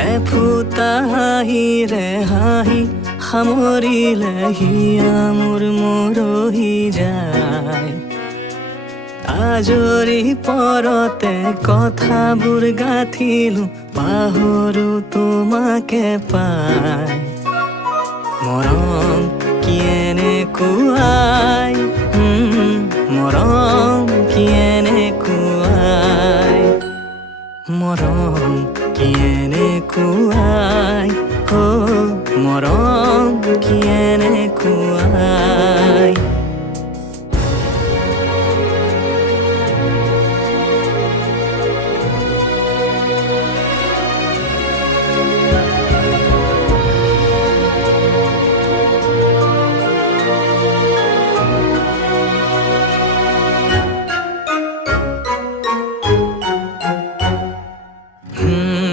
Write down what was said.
এফুটা হাঁহিৰে হাঁহি সামৰিলে হিয়া মোৰ মৰহি যায়। আজৰি পৰতে কথাবোৰ গাঁঠিলো, পাহৰো তোমাকে পাই। মৰম কি এনেকুৱাই, মৰম কি এনেকুৱাই, মৰম কি এনেকুৱাই, মৰম কি এনেকুৱাই।